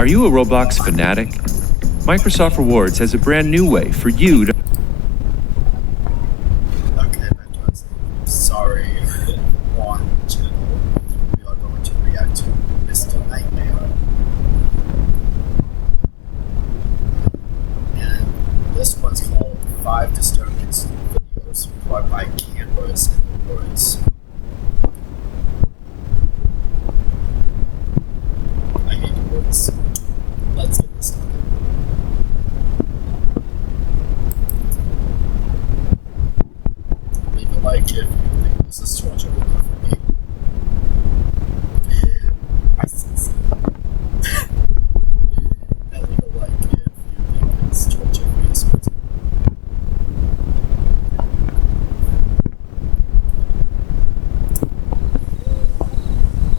Are you a Roblox fanatic? Microsoft Rewards has a brand new way for you to... Okay, Mentos. Sorry. On channel, we are going to react to Mr. Nightmare. And this one's called 5 Disturbance Videos brought by Campers in the Woods. I hate the woods. Let's get this started. Leave a like if you think this is torture enough for me. I said so. And leave a like if you think it's torture for you.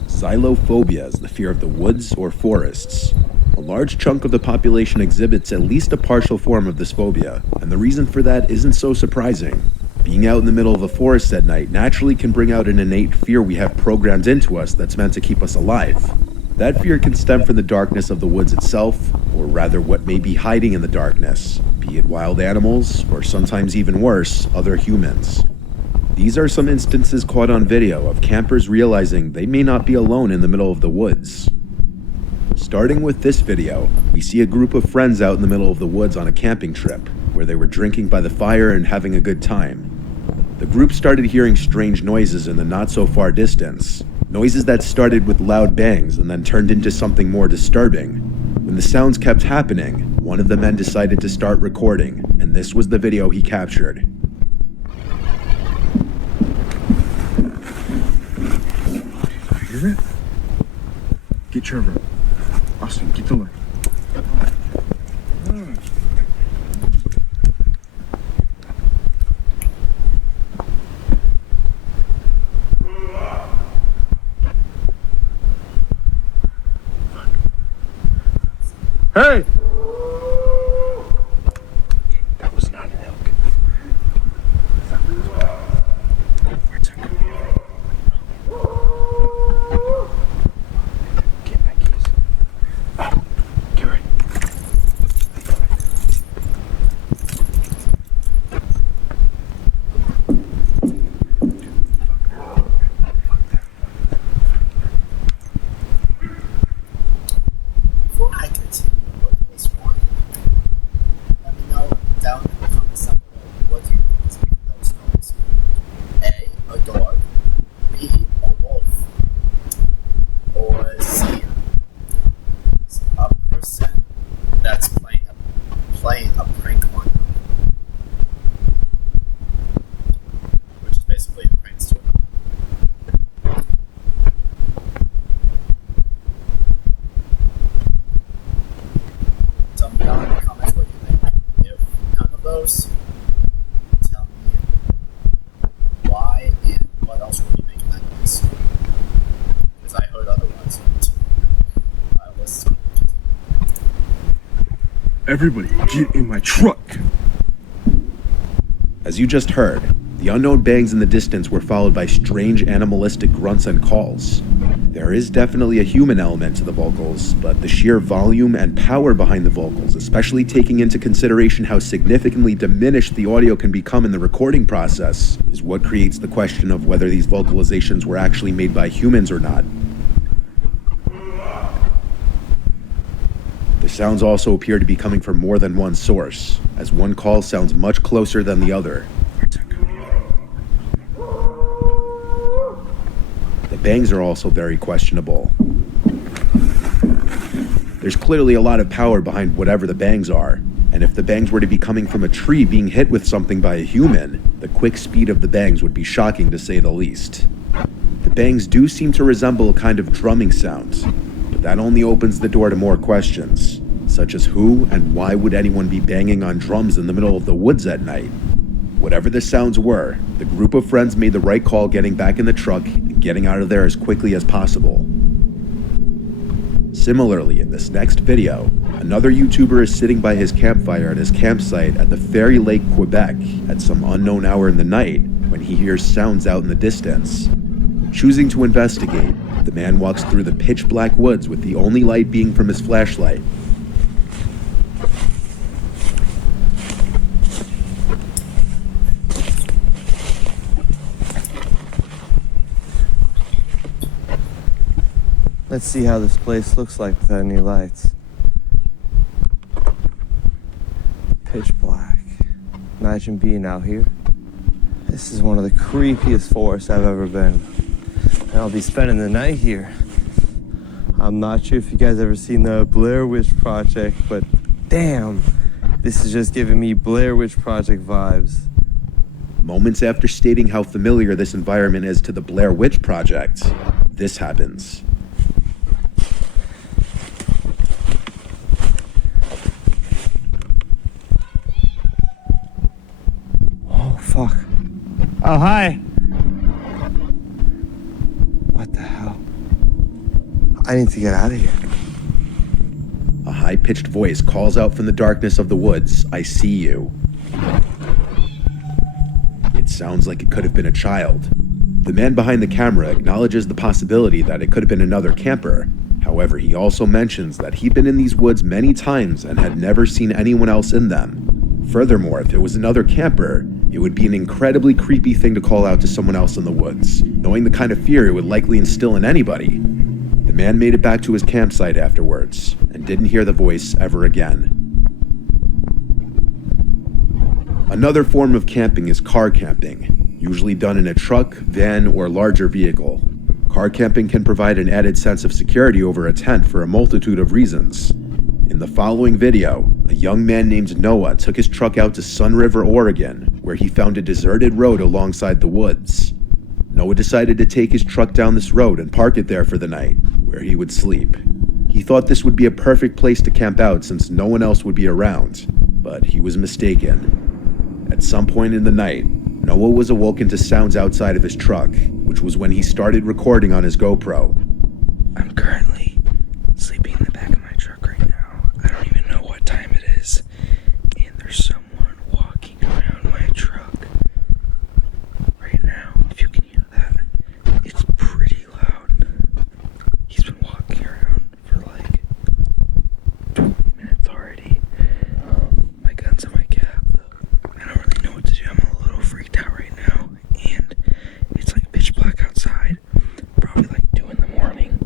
Xylophobia is the fear of the woods or forests. A large chunk of the population exhibits at least a partial form of this phobia, and the reason for that isn't so surprising. Being out in the middle of a forest at night naturally can bring out an innate fear we have programmed into us that's meant to keep us alive. That fear can stem from the darkness of the woods itself, or rather what may be hiding in the darkness, be it wild animals, or sometimes even worse, other humans. These are some instances caught on video of campers realizing they may not be alone in the middle of the woods. Starting with this video, we see a group of friends out in the middle of the woods on a camping trip, where they were drinking by the fire and having a good time. The group started hearing strange noises in the not-so-far distance, noises that started with loud bangs and then turned into something more disturbing. When the sounds kept happening, one of the men decided to start recording, and this was the video he captured. Hear it? Get Trevor. Austin, get the light. Hey! That was not an elk. Where's that coming from? Get my keys. Oh, get ready. Before I continue with this one, let me know down in the comments down below, what do you think is making those noises? A dog, B, a wolf, or C, a person that's playing a prank on them, which is basically a prankster. Tell me down in the comments what you think. If none of those, tell me why and what else would be making that noise. Because I heard other ones. Let's Everybody, get in my truck. As you just heard, the unknown bangs in the distance were followed by strange animalistic grunts and calls. There is definitely a human element to the vocals, but the sheer volume and power behind the vocals, especially taking into consideration how significantly diminished the audio can become in the recording process, is what creates the question of whether these vocalizations were actually made by humans or not. The sounds also appear to be coming from more than one source, as one call sounds much closer than the other. The bangs are also very questionable. There's clearly a lot of power behind whatever the bangs are, and if the bangs were to be coming from a tree being hit with something by a human, the quick speed of the bangs would be shocking to say the least. The bangs do seem to resemble a kind of drumming sound, but that only opens the door to more questions, such as who and why would anyone be banging on drums in the middle of the woods at night? Whatever the sounds were, the group of friends made the right call getting back in the truck and getting out of there as quickly as possible. Similarly, in this next video, another YouTuber is sitting by his campfire at his campsite at the Fairy Lake, Quebec, at some unknown hour in the night when he hears sounds out in the distance. Choosing to investigate, The man walks through the pitch black woods with the only light being from his flashlight. Let's see how this place looks like without any lights. Pitch black. Imagine being out here. This is one of the creepiest forests I've ever been. And I'll be spending the night here. I'm not sure if you guys ever seen the Blair Witch Project, but damn, this is just giving me Blair Witch Project vibes. Moments after stating how familiar this environment is to the Blair Witch Project, this happens. Oh, fuck. Oh, hi. What the hell? I need to get out of here. A high-pitched voice calls out from the darkness of the woods, "I see you." It sounds like it could have been a child. The man behind the camera acknowledges the possibility that it could have been another camper. However, he also mentions that he'd been in these woods many times and had never seen anyone else in them. Furthermore, if it was another camper, it would be an incredibly creepy thing to call out to someone else in the woods, knowing the kind of fear it would likely instill in anybody. The man made it back to his campsite afterwards and didn't hear the voice ever again. Another form of camping is car camping, usually done in a truck, van, or larger vehicle. Car camping can provide an added sense of security over a tent for a multitude of reasons. In the following video, a young man named Noah took his truck out to Sun River, Oregon, where he found a deserted road alongside the woods. Noah decided to take his truck down this road and park it there for the night, where he would sleep. He thought this would be a perfect place to camp out since no one else would be around, but he was mistaken. At some point in the night, Noah was awoken to sounds outside of his truck, which was when he started recording on his GoPro. I'm currently sleeping in the back of my truck right now. I don't even know what time it is. And there's someone walking around my truck right now. If you can hear that, it's pretty loud. He's been walking around for like 20 minutes already. My gun's in my cab though. I don't really know what to do. I'm a little freaked out right now. And it's like pitch black outside. Probably like 2 in the morning.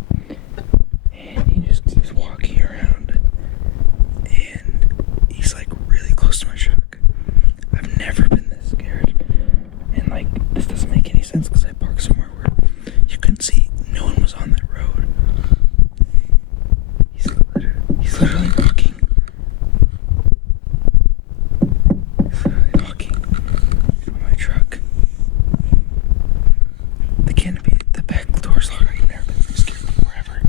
And he just keeps walking around. And he's like really close to my truck. I've never been this scared. And like, this doesn't make any sense because I parked somewhere where you couldn't see. No one was on that road. He's literally knocking. He's literally knocking on my truck. The back door's locked. I've never been this scared before ever.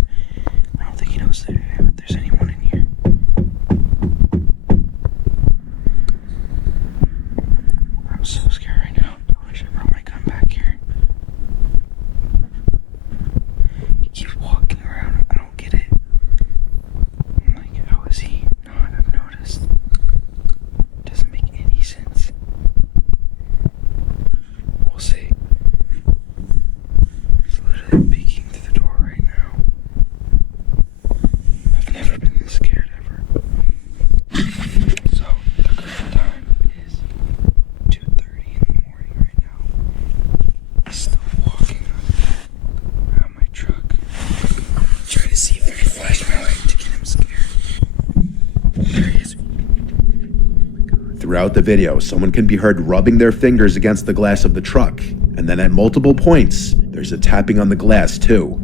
I don't think he knows that there's anyone in here. I'm so scared right now. I wish I brought my gun back here. He keeps walking around. I don't get it. I'm like, how is he not? I've noticed. It doesn't make any sense. We'll see. He's literally peeking through the door right now. I've never been this scared ever. So, the current time is 2:30 in the morning right now. He's still walking around my truck. I'm gonna try to see if I can flash my light to get him scared. There he is. Throughout the video, someone can be heard rubbing their fingers against the glass of the truck, and then at multiple points, there's a tapping on the glass too.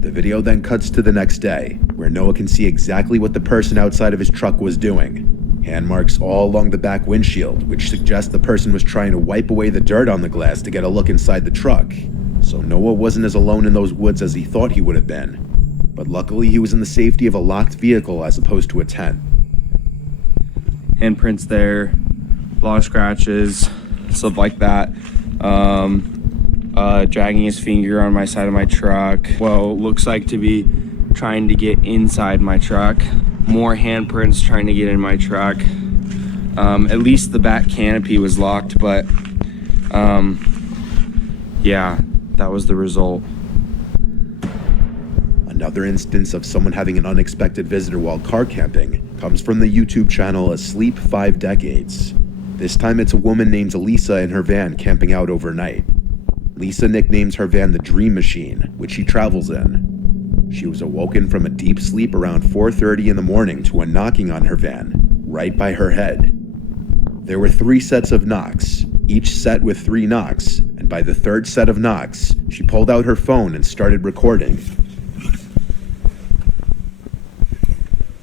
The video then cuts to the next day, where Noah can see exactly what the person outside of his truck was doing. Hand marks all along the back windshield, which suggests the person was trying to wipe away the dirt on the glass to get a look inside the truck. So Noah wasn't as alone in those woods as he thought he would have been. But luckily he was in the safety of a locked vehicle as opposed to a tent. Handprints there, a lot of scratches, stuff like that. Dragging his finger on my side of my truck. Well, looks like to be trying to get inside my truck. More handprints trying to get in my truck. At least the back canopy was locked, but yeah, that was the result. Another instance of someone having an unexpected visitor while car camping comes from the YouTube channel Asleep 5 Decades. This time it's a woman named Lisa in her van camping out overnight. Lisa nicknames her van the Dream Machine, which she travels in. She was awoken from a deep sleep around 4:30 in the morning to a knocking on her van, right by her head. There were 3 sets of knocks, each set with 3 knocks, and by the 3rd set of knocks, she pulled out her phone and started recording.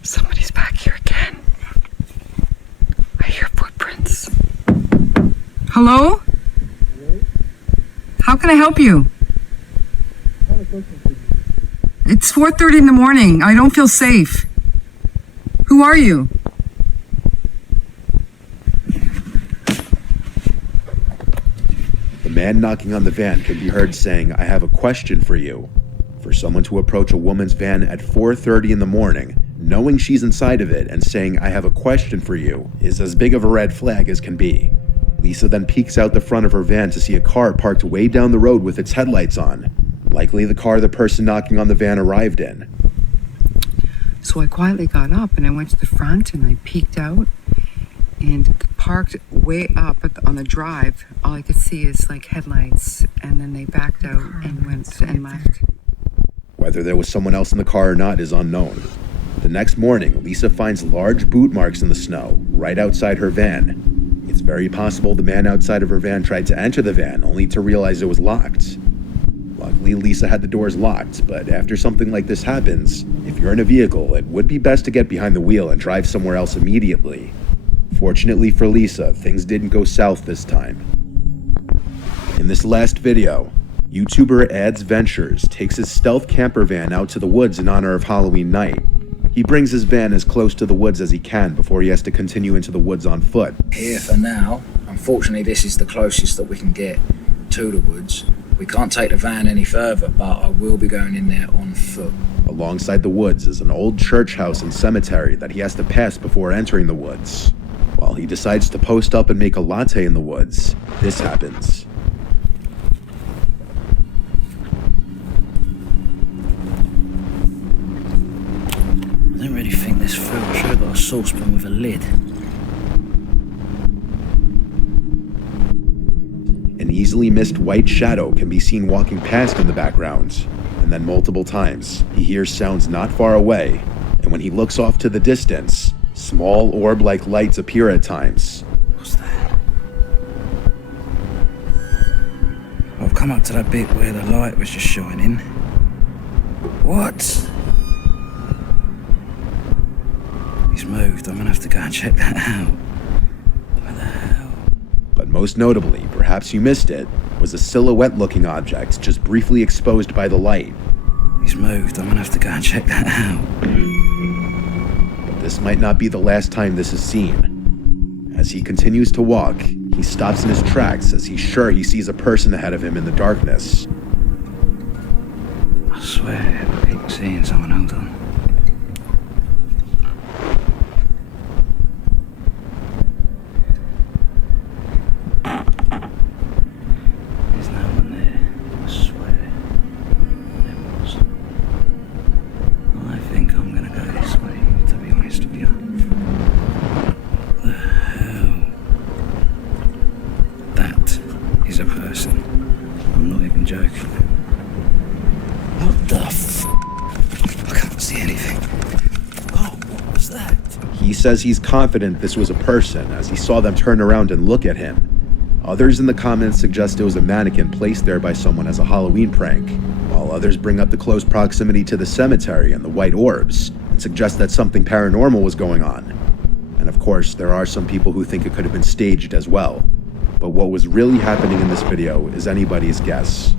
Somebody's back here again. I hear footprints. Hello? How can I help you? It's 4:30 in the morning. I don't feel safe. Who are you? The man knocking on the van can be heard saying, "I have a question for you." For someone to approach a woman's van at 4:30 in the morning, knowing she's inside of it and saying, "I have a question for you," is as big of a red flag as can be. Lisa then peeks out the front of her van to see a car parked way down the road with its headlights on, likely the car the person knocking on the van arrived in. So I quietly got up and I went to the front and I peeked out and parked way up on the drive. All I could see is like headlights, and then they backed out and went and left. Whether there was someone else in the car or not is unknown. The next morning, Lisa finds large boot marks in the snow right outside her van. It's very possible the man outside of her van tried to enter the van only to realize it was locked. Luckily, Lisa had the doors locked, but after something like this happens, if you're in a vehicle, it would be best to get behind the wheel and drive somewhere else immediately. Fortunately for Lisa, things didn't go south this time. In this last video, YouTuber Ads Ventures takes his stealth camper van out to the woods in honor of Halloween night. He brings his van as close to the woods as he can before he has to continue into the woods on foot. Here for now. Unfortunately, this is the closest that we can get to the woods. We can't take the van any further, but I will be going in there on foot. Alongside the woods is an old church house and cemetery that he has to pass before entering the woods. While he decides to post up and make a latte in the woods, this happens. I don't really think this through. I should have got a saucepan with a lid. An easily missed white shadow can be seen walking past in the background, and then multiple times he hears sounds not far away, and when he looks off to the distance, small orb-like lights appear at times. What's that? I've come up to that bit where the light was just shining. What? He's moved. I'm gonna have to go and check that out. What the hell? But most notably, perhaps you missed it, was a silhouette-looking object just briefly exposed by the light. He's moved. I'm gonna have to go and check that out. But this might not be the last time this is seen. As he continues to walk, he stops in his tracks as he's sure he sees a person ahead of him in the darkness. I swear, I keep seeing someone. Hold on. There's no one there. I swear. There was. I think I'm gonna go this way, to be honest with you. What the hell? That is a person. I'm not even joking. What the f? I can't see anything. Oh, what was that? He says he's confident this was a person as he saw them turn around and look at him. Others in the comments suggest it was a mannequin placed there by someone as a Halloween prank, while others bring up the close proximity to the cemetery and the white orbs and suggest that something paranormal was going on. And of course, there are some people who think it could have been staged as well. But what was really happening in this video is anybody's guess.